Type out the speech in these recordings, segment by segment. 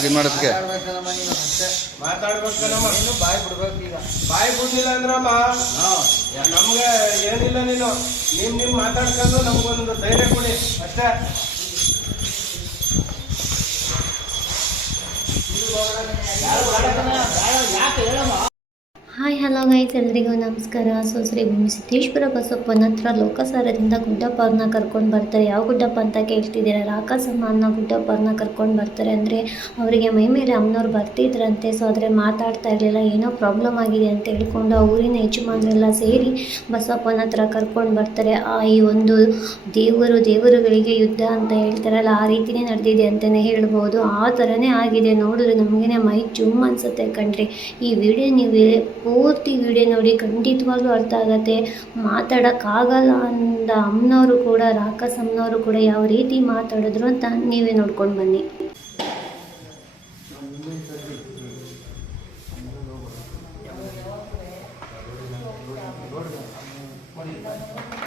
ಯಜಮಾನ್ರಿಗೆ ಇದು ಮಾಡೋದಕ್ಕೆ ಮಾತಾಡ್ಬೇಕು ಬಾಯಿ ಬಿಡ್ಬೇಕು ಈಗ. ಬಾಯಿ ಬಿಡ್ಲಿಲ್ಲ ಅಂದ್ರಮ್ಮ ನಮ್ಗೆ ಏನಿಲ್ಲ ನೀನು. ನಿಮ್ ನಿಮ್ ಮಾತಾಡ್ಕೊಂಡು ನಮ್ಗೊಂದು ಧೈರ್ಯ ಕೊಡಿ ಅಷ್ಟೇ. ಹಾಯ್ ಹಲೋ ಗೈಸ್ ಎಲ್ರಿಗೂ ನಮಸ್ಕಾರ. ಸೊ, ಶ್ರೀ ಭೀಮಸಿದ್ದೇಶ್ವರ ಬಸಪ್ಪನ ಹತ್ರ ಲೋಕಸಾರದಿಂದ ಗುಡ್ಡಪ್ಪ ಅವ್ರನ್ನ ಕರ್ಕೊಂಡು ಬರ್ತಾರೆ. ಯಾವ ಗುಡ್ಡಪ್ಪ ಅಂತ ಕೇಳ್ತಿದ್ದೀರಾ? ರಾಕಸಮ್ಮ ಅನ್ನೋ ಗುಡ್ಡಪ್ಪ ಅವ್ರನ್ನ ಕರ್ಕೊಂಡು ಬರ್ತಾರೆ ಅಂದರೆ ಅವರಿಗೆ ಮೈ ಮೇಲೆ ಅಮ್ಮನವ್ರು ಬರ್ತಿದ್ರಂತೆ. ಸೊ, ಆದರೆ ಮಾತಾಡ್ತಾ ಇರಲಿಲ್ಲ. ಏನೋ ಪ್ರಾಬ್ಲಮ್ ಆಗಿದೆ ಅಂತ ಹೇಳ್ಕೊಂಡು ಆ ಊರಿನ ಯಜಮಾನರೆಲ್ಲ ಸೇರಿ ಬಸಪ್ಪನ ಹತ್ರ ಕರ್ಕೊಂಡು ಬರ್ತಾರೆ. ಆ, ಈ ಒಂದು ದೇವರು, ದೇವರುಗಳಿಗೆ ಯುದ್ಧ ಅಂತ ಹೇಳ್ತಾರಲ್ಲ, ಆ ರೀತಿಯೇ ನಡೆದಿದೆ ಅಂತಲೇ ಹೇಳ್ಬೋದು. ಆ ಥರನೇ ಆಗಿದೆ. ನೋಡಿದ್ರೆ ನಮಗೇನೆ ಮೈ ಜುಮ್ ಅನ್ಸುತ್ತೆ ಕಣ್ರಿ. ಈ ವಿಡಿಯೋ ನೀವು ಪೂರ್ತಿ ವಿಡಿಯೋ ನೋಡಿ ಖಂಡಿತವಾಗ್ಲೂ ಅರ್ಥ ಆಗತ್ತೆ. ಮಾತಾಡೋಕ್ಕಾಗಲ್ಲ ಅಂದ ಅಮ್ಮನವರು ಕೂಡ ರಾಕಸ್ ಅಮ್ಮನವರು ಕೂಡ ಯಾವ ರೀತಿ ಮಾತಾಡಿದ್ರು ಅಂತ ನೀವೇ ನೋಡ್ಕೊಂಡು ಬನ್ನಿ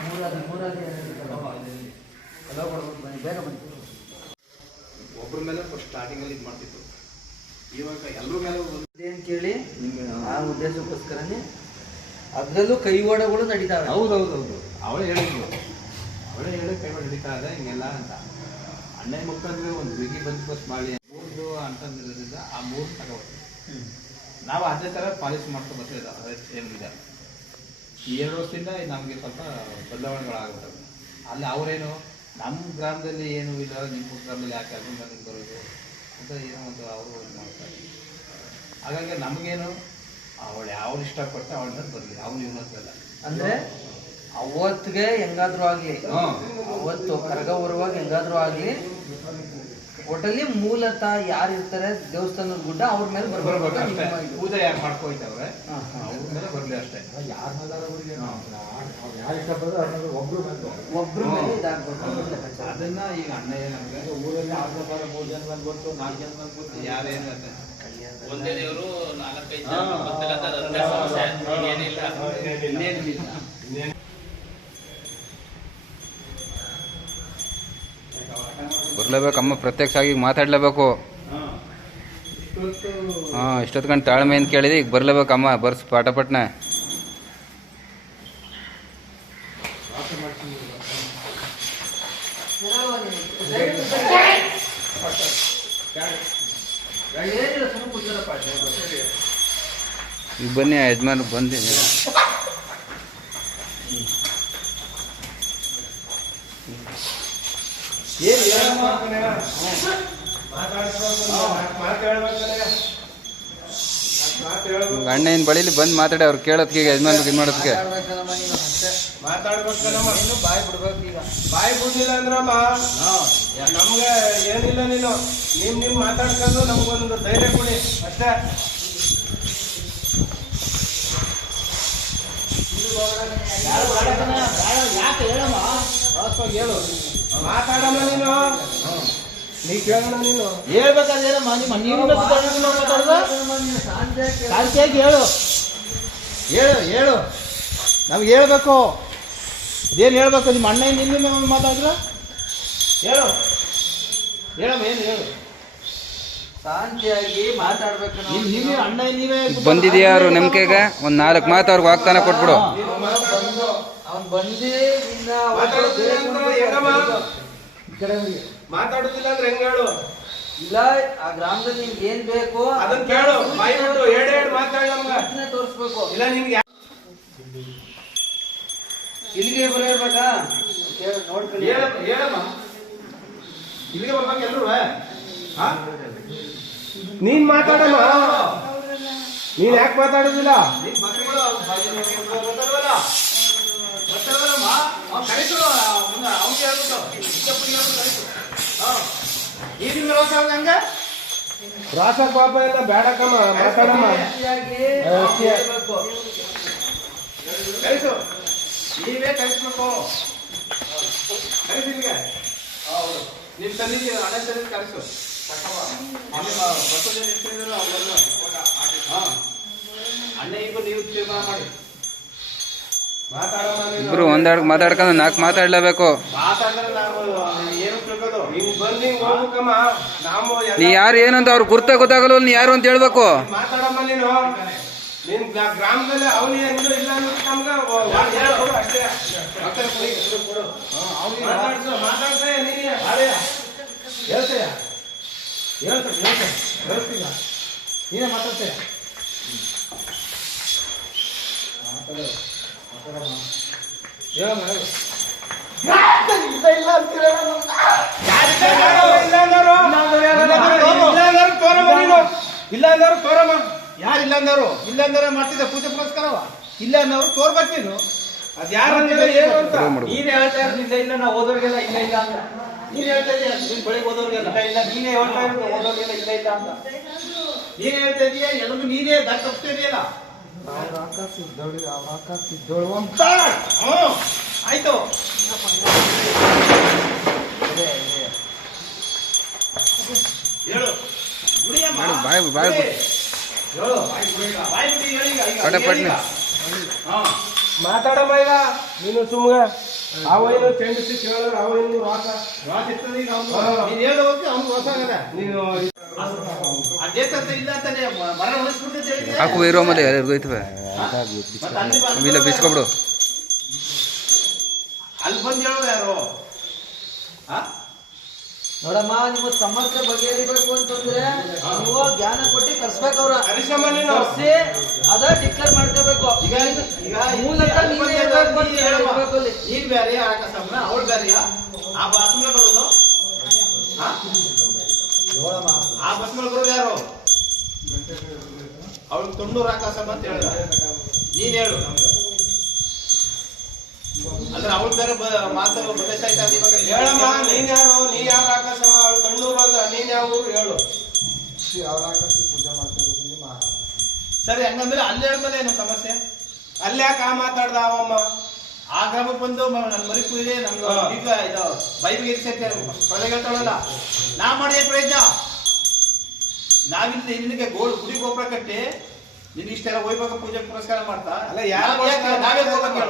ಮೂರಾದ ಮೂರಾದ ಎಲ್ಲ ಕೊಡ್ಬೇಕು ಬನ್ನಿ ಬೇಗ ಬನ್ನಿ ಒಬ್ಬರ ಮೇಲೆ ಫಸ್ಟ್ ಸ್ಟಾರ್ಟಿಂಗ್ ಅಲ್ಲಿ ಇದು ಮಾಡ್ತಿತ್ತು ಇವಾಗ ಎಲ್ರ ಮೇಲೆ ಒಂದು ಇದೇನ್ ಕೇಳಿ ಆ ಉದ್ದೇಶಕ್ಕೋಸ್ಕರನೇ ಅದ್ರಲ್ಲೂ ಕೈವಾಡಗಳು ನಡೀತಾವೆ. ಹೌದೌದೌದು. ಅವಳೇ ಹೇಳಿದ್ರು ಅವಳೇ ಹೇಳಿ ಕೈವಾಡ ನಡೀತಾ ಹಿಡಿತಾ ಇದೆ ಹಿಂಗೆಲ್ಲ ಅಂತ. ಅಣ್ಣ ಮಕ್ಕಳಿಗೆ ಒಂದು ಬಿಗಿ ಬಂದೋಬಸ್ತ್ ಮಾಡಿ ಮೂರು ಅಂತಂದಿರೋದ್ರಿಂದ ಆ ಮೂರು ತಗೋಬೇಕು ನಾವು ಅದೇ ಥರ ಪಾಲಿಸಿ ಮಾಡ್ಕೊಂಡು ಸೇಮ್ ಇದೆ. ಈ ಎರಡು ವರ್ಷದಿಂದ ನಮಗೆ ಸ್ವಲ್ಪ ಬದಲಾವಣೆಗಳಾಗ್ಬಿಟ್ಟವೆ ಅಲ್ಲಿ ಅವರೇನು ನಮ್ಮ ಗ್ರಾಮದಲ್ಲಿ ಏನು ಇಲ್ಲ ನಿಮ್ಮ ಗ್ರಾಮದಲ್ಲಿ ಯಾಕೆ ನಿಮ್ಗೆ ಬರೋದು? ಅಂತ ಏನೋ ಒಂದು ಅವರು ಮಾಡ್ತಾರೆ. ಹಾಗಾಗಿ ನಮಗೇನು ಅವಳು ಯಾವ್ದು ಅವಳ ಮೇಲೆ ಬರಲಿ ಅವನು ಇವನಲ್ಲ ಅಂದ್ರೆ ಅವತ್ತಿಗೆ ಹೆಂಗಾದ್ರೂ ಆಗ್ಲಿ. ಅವತ್ತು ಕರಗ ಬರುವಾಗ ಹೆಂಗಾದ್ರೂ ಆಗ್ಲಿ ಒಟ್ಟಲ್ಲಿ ಮೂಲತಃ ಯಾರು ಇರ್ತಾರೆ ದೇವಸ್ಥಾನದ ಗುಡ್ಡ ಅವ್ರ ಮೇಲೆ ಬರ್ಬೇಕು ಅಷ್ಟೇ. ಪೂಜೆ ಯಾರು ಮಾಡ್ಕೊಯ್ತವ್ರೆ. ಅವ್ರ ಮೇಲೆ ಬರ್ಲಿ ಅಷ್ಟೇ. ಒಬ್ರು ಮೇಲೆ ಇದಾಗ್ಬೇಕು. ಅದನ್ನ ಈಗ ಅಣ್ಣ ಏನಾಗುತ್ತೆ ಊರಲ್ಲಿ ಆರು ಜನ ಮೂರು ಜನ ಬಂದ್ಬಿಟ್ಟು ಬಂತು ನಾಲ್ಕು ಜನ ಬಂದ್ಬಿಟ್ಟು ಬಂತು ಯಾರೇನು ಅಂತ ಒಂದೇ ದೇವರು ನಾಲ್ಕೈದು ಹಾ. ಜನ ಗೊತ್ತಿಲ್ಲ ಅಂತ ಅದೊಂದೇ ಸಮಸ್ಯೆ. ಏನಿಲ್ಲ ಇನ್ನೇನಿಲ್ಲ. ಬರ್ಲೇಬೇಕು ಅಮ್ಮ ಪ್ರತ್ಯಕ್ಷ ಆಗಿ ಮಾತಾಡ್ಲೇಬೇಕು ಹಾಂ ಇಷ್ಟೊತ್ತು ಗಂಟೆ ತಾಳ್ಮೆ ಅಂತ ಕೇಳಿದೆ ಈಗ ಬರ್ಲೇಬೇಕು ಅಮ್ಮ ಬರ್ಸ್ ಪಾಠ ಪಟ್ನ. ಈಗ ಬನ್ನಿ ಯಜಮಾನ ಬಂದು ಏನ್ ಹೇಳಮ್ಮ ಕಣೆ? ಮಾತಾಡ್ಸ್ಬೇಕು, ಮಾತ್ ಹೇಳ್ಬೇಕಣೆ. ಮಾತ್ ಹೇಳ್ಬೇಕು. ಅಣ್ಣ ಏನು ಬಳಿಲಿ ಬಂದು ಮಾತಾಡಿ ಅವ್ರು ಕೇಳೋದಕ್ಕೆ ಈಗ ಯಜಮಾನ್ರಿಗೆ ಇದು ಮಾಡೋದಕ್ಕೆ ಬಾಯಿ ಬಿಡ್ಬೇಕು ಈಗ. ಬಾಯಿ ಬಿಡ್ಲಿಲ್ಲ ಅಂದ್ರಮ್ಮ ನಮ್ಗೆ ಏನಿಲ್ಲ ನೀನು. ನಿಮ್ ನಿಮ್ ಮಾತಾಡ್ಕೊಂಡು ನಮ್ಗೊಂದು ಧೈರ್ಯ ಕೊಡಿ. ಅಷ್ಟೇ. ಹೇಳು ಮಾತಾಡಮ್ಮ ನೀನು. ನೀ ಕೇಳೋಣ ನೀನು. ಹೇಳ್ಬೇಕಾದೇನಮ್ಮ ನಿಮ್ಮ ನೀವು ಮಾತಾಡೋದು? ಸಾಂಜೆ ಶಾಂತಿಯಾಗಿ ಹೇಳು. ಹೇಳು ಹೇಳು. ನಮ್ಗೆ ಹೇಳ್ಬೇಕು. ಅದೇನು ಹೇಳ್ಬೇಕು? ನಿಮ್ಮ ಅಣ್ಣ ನಿನ್ನ ಮಾತಾಡಿದ್ರ? ಹೇಳು. ಹೇಳಮ್ಮ ಏನು ಹೇಳು. ಶಾಂತಿಯಾಗಿ ಮಾತಾಡ್ಬೇಕು ನಾವು. ನಿಮ್ ನೀವೇ ಅಣ್ಣ ನೀವೇ ಈಗ ಬಂದಿದೆಯಾ ಅವ್ರು ನಂಬಿಕೆಗೆ ಒಂದು ನಾಲ್ಕು ಮಾತು ಅವ್ರಿಗೆ ವಾಗ್ದಾನ ಕೊಟ್ಬಿಡು. ಅವ್ನು ಬಂದು? ಈ ಕಡೆ. ಮಾತಾಡೋದಿಲ್ಲ ಅಂದ್ರೆ ಹೆಂಗ ಹೇಳು? ಇಲ್ಲ ಆ ಗ್ರಾಮದಲ್ಲಿ ನಿಮ್ಗೆ ಏನ್ ಬೇಕು ಅದನ್ನ ಕೇಳು. ಬಾಯಿ ಬಿಟ್ಟು ಎರಡ್ ಎರಡ್ ಮಾತಾಡಿ ನಮ್ಗ. ಅದನ್ನೇ ತೋರಿಸ್ಬೇಕು. ಇಲ್ಲ ನಿಮ್ಗೆ ಇಲ್ಲಿಗೆ ಬರಬೇಕಾ ನೋಡ್ಕೊಂಡು ಹೇಳಮ್ಮ ಹೇಳಮ್ಮ. ಇಲ್ಲಿಗೆ ಬರ್ಬೇಕು ಎಲ್ರು ನೀನ್ ಮಾತಾಡಮ್ಮ. ನೀನ್ ಯಾಕೆ ಮಾತಾಡೋದಿಲ್ಲ? ರಾಸ ಪಾಪ ಎಲ್ಲ ಬೇಡಕ್ಕಮ್ಮ ಮಾತಾಡಮ್ಮ. ಕಳಿಸು. ನೀವೇ ಕಳಿಸ್ಬೇಕು. ಕಳಿಸಿ ನಿಮ್ಗೆ ನಿಮ್ ತಂದಿಗೆ ಹಣ ತಂದಿದ್ದು ಕಳಿಸು. ಇಬ್ರು ಒಂದೆರಡು ಮಾತಾಡ್ಕೊಂಡು ನಾಲ್ಕು ಮಾತಾಡ್ಲೇಬೇಕು. ಮಾತಾಡಿದ್ರೆ ನೀ ಯಾರು ಏನಂತ ಅವ್ರು ಗುರ್ತ ಗೊತ್ತಾಗಲ್ಲ ನೀ ಯಾರು ಅಂತ ಹೇಳ್ಬೇಕು? ಹೇಳು. ಯಾರು ಇಲ್ಲ? ಇಲ್ಲ ನೀನು. ಇಲ್ಲ ಅಂದವ್ರು ತೋರಮ್ಮ ಯಾರು ಇಲ್ಲ ಅಂದವರು ಇಲ್ಲ ಅಂದ್ರೆ ಮಾಡ್ತಿದ್ದೆ ಪೂಜೆ ಪುರಸ್ಕಾರವ ಇಲ್ಲ ಅನ್ನೋರು ತೋರ್ಬೇಕು ನೀನು ಅದ್ ಯಾರು ಏನು ಅಂತ ನೀನ್ ಹೇಳ್ತಾ ಇರ್ಲಿಲ್ಲ ಇಲ್ಲ ನಾವು ಓದೋರ್ಗೆಲ್ಲ ಇಲ್ಲ ಇಲ್ಲ ಅಂತ ನೀನ್ ಹೇಳ್ತಾ ಇದೀಯ ನಿನ್ ಬೆಳಿಗ್ಗೆ ಓದೋರ್ಗೆಲ್ಲ ಇಲ್ಲ ನೀನೇ ಹೇಳ್ತಾ ಇರೋದು ಓದೋರ್ಗೆಲ್ಲ ಇಲ್ಲ ಇಲ್ಲ ಅಂತ ನೀನ್ ಹೇಳ್ತಾ ಇದೀಯ ಎಲ್ಲರೂ ನೀನೇ ಆಕಾಶ ಇದೆಯಲ್ಲ ಹ್ಞೂ ಆಯ್ತು ಸಿದ್ದೋಳು ಗುಡಿಯಮ್ಮ ಬಾಯ್ ಬಾಯ್ ಗುಡಿ. ಹೇಳು ಬಾಯ್. ಬಾಯ್. ಪಟ ಪಟ್ನೆ. ಮಾತಾಡಮ್ಮ ಈಗ ನೀನು ಸುಮ್ಗ ಅವನು ಚೆಂಡಿಸಿ ಕೇಳಿದ್ರೆ ಅವನು ರಾಸ ರಾಸ ಇರ್ತದೆ ಈಗ ಅವನು. ನೀನ್ ಹೇಳೋ ಹೊತ್ತಿಗೆ ಅವ್ನು ಹೊಸ ಆಗದ ನೀನು ಅದೇ ಇಲ್ಲ ಅಂತಾನೆ ಮರ ಹಾಕು ಇರೋ ಮತ್ತೆ ಇಲ್ಲ ಬಿಚ್ಕೊಬಿಡು ಅಲ್ಲಿ ಬಂದು ಹೇಳೋದು ಯಾರು ಆ? ನೋಡಮ್ಮ ನಿಮ್ಮ ಸಮಸ್ಯೆ ಬಗೆಹರಿಬೇಕು ಅಂತಂದ್ರೆ ನೀವು ಜ್ಞಾನ ಕೊಟ್ಟು ಕರ್ಸ್ಬೇಕು ಅವ್ರ ಕರ್ಸಿ ಅದ ಡಿಕ್ಲೇರ್ ಮಾಡ್ಕೋಬೇಕು. ಈಗ ಈಗ ಮೂಲತಃ ನೀನೇ ಇರ್ಬೇಕು ನೀನ್ ಅಂತ ಹೇಳ್ಬೇಕು ಅಲ್ಲಿ. ನೀನ್ ಬೇರೆ ಆಕಾಶಮ್ಮ ಅವಳು ಬೇರೆಯಾ? ಆ ಬಸ್ ಮೇಲೆ ಬರೋದು? ಆ? ಆ ಬಸ್ ಮೇಲೆ ಬರೋದು ಯಾರು? ಅವಳು ತೊಂಡೂರು ಆಕಾಶಮ್ಮ ಅಂತ ಹೇಳ ನೀನ್ ಹೇಳು. ಅಂದ್ರೆ ಅವಳ ಬೇರೆ ಮಾತು ಬದಲಾಯ್ತಾ ಇವಾಗ ಹೇಳಮ್ಮ ನೀನ್ ಯಾರು? ನೀ ಯಾರು ಆಕಾಶಮ್ಮ ಅವಳು ತಣ್ಣೂರು ಅಂದ್ರ ನೀನ್ ಯಾವ ಊರು ಹೇಳು. ಸರಿ ಹಂಗಂದ್ರೆ ಅಲ್ಲಿ ಹೇಳ್ಮೇಲೆ ಏನು ಸಮಸ್ಯೆ? ಅಲ್ಲಿ ಯಾಕೆ ಆ ಮಾತಾಡ್ದ ಅವಮ್ಮ? ಆ ಗ್ರಾಮ ಬಂದು ನನ್ನ ಮರಿ ಕೂದಿದೆ ನಮ್ಗೆ. ಈಗ ಇದು ಬೈಬಿಗೆ ಇರಿಸೈತೆ ಹೇಳ್ತಾಳಲ್ಲ. ನಾ ಮಾಡಿದ ಪ್ರಯತ್ನ. ನಾವಿಲ್ಲಿ ಇಲ್ಲಿಗೆ ಗೋಳು ಗುಡಿ ಗೋಪುರ ಕಟ್ಟಿ ನಿನ್ ಇಷ್ಟೆಲ್ಲ ಹೋಗ್ಬೇಕು ಪೂಜೆ ಪುರಸ್ಕಾರ ಮಾಡ್ತಾ? ಅಲ್ಲ, ಯಾರು ನಾವೇ ಹೋಗ್ಬೇಕು ಪುರಸ್ಕಾರ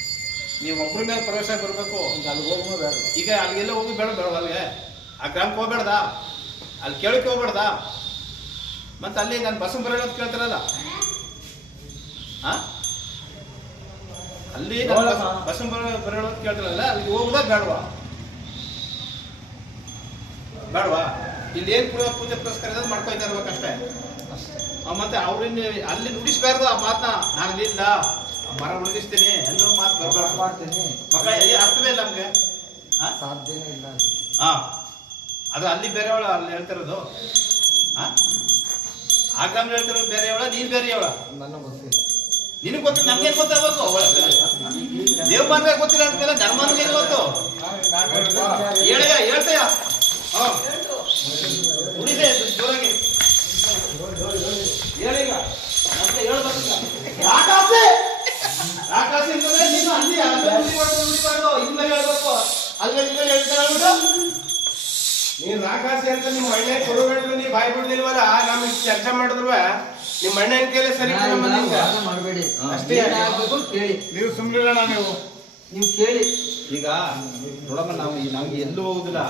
ನೀವು ಒಬ್ಬರ ಮೇಲೆ ಪ್ರವೇಶ ಬರಬೇಕು ಈಗ ಅಲ್ಲಿಗೆಲ್ಲ ಹೋಗಿ ಬೇಡ ಬೇಡ ಅಲ್ಲಿಗೆ. ಆ ಗ್ರಾಮಕ್ಕೆ ಹೋಗ್ಬೇಡ್ದ? ಅಲ್ಲಿ ಕೇಳಕ್ಕೆ ಹೋಗ್ಬೇಡ್ದ? ಮತ್ತೆ ಅಲ್ಲಿ ನಾನು ಬಸ್ ಬರೋಣ ಅಂತ ಕೇಳ್ತಾರಲ್ಲ? ಅಲ್ಲಿ ಬಸ್ ಬರೋ ಬರೋಣ ಅಂತ ಕೇಳ್ತಾರಲ್ಲ ಅಲ್ಲಿ ಹೋಗುದಾ ಬೇಡವಾ? ಬೇಡವಾ? ಇಲ್ಲಿ ಏನ್ ಕೂಡ ಪೂಜೆ ಪುರಸ್ಕಾರ ಇರೋದು ಮಾಡ್ಕೊಯ್ತಾ ಇರ್ಬೇಕಷ್ಟೇ. ಮತ್ತೆ ಅವ್ರನ್ನ ಅಲ್ಲಿ ನುಡಿಸ್ಬಾರ್ದು ಆ ಮಾತನ್ನ ನಾನು ಇಲ್ಲ ಮರ ಉಳಿಸ್ತೀನಿ ಅನ್ನೋ ಮಾತು ಬರ್ಬಾರ್ದು. ಮಗ ಮಕ್ಕಳ ಅರ್ಥವೇ ಇಲ್ಲ ನಮ್ಗೆ? ಇಲ್ಲ ಹಾ ಅದು ಅಲ್ಲಿ ಬೇರೆಯವಳ ಅಲ್ಲಿ ಹೇಳ್ತಿರೋದು? ಆ? ಆ ಗ್ರಾಮ ಹೇಳ್ತಿರೋದು ಬೇರೆಯವಳ ನೀನ್ ಬೇರೆಯವಳ? ನಿನಗೆ ಗೊತ್ತಿಲ್ಲ ನಮ್ಗೇನ್ ಗೊತ್ತಾಗಬೇಕು ದೇವ್ ಬಂದ್ರೆ ಗೊತ್ತಿಲ್ಲ ಅಂದ್ಮೇಲೆ ಧರ್ಮನಿಗೆ ಗೊತ್ತು? ಹೇಳಯ್ಯ ಹೇಳ್ತಯ್ಯ ಹಾ ಉಳಿದೆ ಜೋರಾಗಿ ಹೇಳೀಗ ಮತ್ತೆ ಹೇಳ್ಬೇಕು ಯಾಕಾಸೆ ಯಾಕಾಸೆ ಅಂತಂದ್ರೆ ನೀನು ಅಲ್ಲಿ ಅಲ್ಲಿ ಉಳಿಬಾರ್ದು ಉಳಿಬಾರ್ದು ಇನ್ಮೇಲೆ ಹೇಳ್ಬೇಕು ಅಲ್ಲಿ ಇನ್ಮೇಲೆ ಹೇಳ್ತಾರೆ ನೀನ್ ರಾಕಾಸಿ ಅಂತ ನಿಮ್ಮ ಅಣ್ಣ ಕೊಡಬೇಡ್ರು ನೀ ಬಾಯ್ ಬಿಡ್ದಿಲ್ವಲ್ಲ ನಮಗೆ ಚರ್ಚೆ ಮಾಡಿದ್ರು ನಿಮ್ಮ ಅಣ್ಣನ ಕೇಳಿ ಸರಿ. ಮಾಡಬೇಡಿ. ಅಷ್ಟೇ. ಆಗ್ಬೇಕು ಕೇಳಿ. ನೀವು ಸುಮ್ಮನಿಲ್ಲ ನೀವು. ನೀವು ಕೇಳಿ. ಈಗ ನೋಡಮ್ಮ ನಾವು ಈ- ನಮ್ಗೆ ಎಲ್ಲೂ ಹೋಗುದಿಲ್ಲ.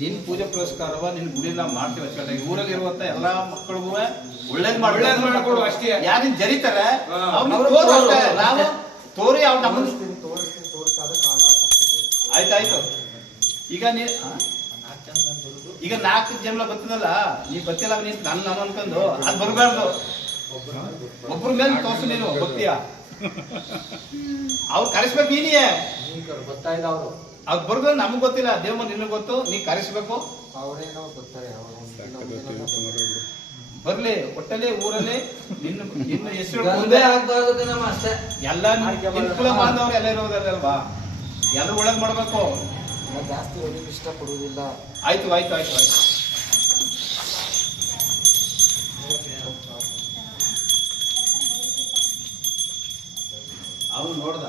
ನಿನ್ ಪೂಜೆ ಪುರಸ್ಕಾರವ ನಿನ್ ಗುಡಿ ನಾವು ಮಾಡ್ತೀವಿ ಅಷ್ಟೇ. ಊರಲ್ಲಿ ಇರುವಂತ ಎಲ್ಲಾ ಮಕ್ಕಳಿಗೂ ಒಳ್ಳೇದ್ ಮಾಡಿ ಒಳ್ಳೇದ್ ಮಾಡ್ಕೊಡು ಅಷ್ಟೇ. ಯಾರಿನ್ ಜರಿತಾರೆ ತೋರು. ನಾವು ತೋರಿ ಅವ್ನ ಆಯ್ತಾಯ್ತು. ಈಗ ನೀ? ಈಗ ನಾಲ್ಕು ಜನ ಬರ್ತದಲ್ಲ ನೀ ಬತ್ತಿಲ್ಲ ನೀನ್ ನಾನು ನಾನು ಅನ್ಕೊಂಡು. ಅದು ಬರಬಾರ್ದು. ಒಬ್ರ ಮೇಲೆ ತೋರ್ಸು ನೀನು ಭಕ್ತಿಯ. ಅವ್ರು ಕರೆಸ್ಬೇಕು ನೀನಿಯೇ ಗೊತ್ತಾಯ್ತು ಅವರು ಅದ್ ಬರ್ದು ನಮಗ್ ಗೊತ್ತಿಲ್ಲ ದೇವ ನಿನ್ನ ಗೊತ್ತು ನೀ ಕರೆಸ್ಬೇಕು. ಬರ್ಲಿ ಒಟ್ಟಲ್ಲಿ ಊರಲ್ಲಿ ನಿನ್ನ ನಿನ್ನ ಹೆಸರು ಆಗ್ಬಾರ್ದು ನಮ್ಮ ಅಷ್ಟೇ. ಎಲ್ಲ ನಿನ್ ಕುಲ ಬಾಂಧವ್ರು ಎಲ್ಲ ಇರೋದಲ್ವಾ ಎಲ್ಲರೂ ಒಳ್ಳೇದು ಮಾಡಬೇಕು. ಜಾಸ್ತಿ ಹೊಲಕ್ಕೆ ಇಷ್ಟ ಪಡುವುದಿಲ್ಲ ಆಯ್ತು ಆಯ್ತು ಆಯ್ತು ಆಯ್ತು. ಅವನು ನೋಡ್ದ?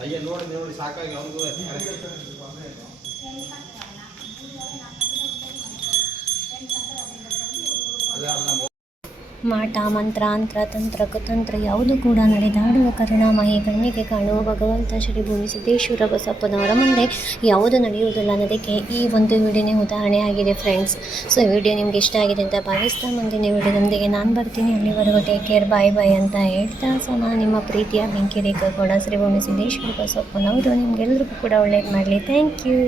ಅಯ್ಯ ನೋಡಿ ನೀವು ಸಾಕಾಗಿ ಅವನಿಗೂ ಅದೇ ಮಾಟ, ಮಂತ್ರ, ಅಂತ್ರ, ತಂತ್ರ, ಕುತಂತ್ರ ಯಾವುದು ಕೂಡ ನಡೆದಾಡುವ ಕರುಣಾಮಯಿ ಕಣ್ಣಿಗೆ ಕಾಣುವ ಭಗವಂತ ಶ್ರೀ ಭೂಮಿ ಸಿದ್ದೇಶ್ವರ ಬಸಪ್ಪನವರ ಮುಂದೆ ಯಾವುದು ನಡೆಯುವುದಿಲ್ಲ ಅನ್ನೋದಕ್ಕೆ ಈ ಒಂದು ವಿಡಿಯೋನೇ ಉದಾಹರಣೆ ಆಗಿದೆ ಫ್ರೆಂಡ್ಸ್ ಸೊ ಈ ವಿಡಿಯೋ ನಿಮ್ಗೆ ಇಷ್ಟ ಆಗಿದೆ ಅಂತ ಭಾವಿಸ್ತಾ ಮುಂದಿನ ವಿಡಿಯೋದೊಂದಿಗೆ ನಾನು ಬರ್ತೀನಿ. ಅಲ್ಲಿವರೆಗೂ ಟೇಕ್ ಕೇರ್ ಬಾಯ್ ಬಾಯ್ ಅಂತ ಹೇಳ್ತಾ ಸೊ ನಾನು ನಿಮ್ಮ ಪ್ರೀತಿಯ ಬೆಂಕಿ ರೇಖಾ ಕೂಡ ಶ್ರೀ ಭೂಮಿ ಸಿದ್ದೇಶ್ವರ ಬಸಪ್ಪನವರು ನಿಮ್ಗೆಲ್ರಿಗೂ ಕೂಡ ಒಳ್ಳೇದು ಮಾಡಲಿ. Thank you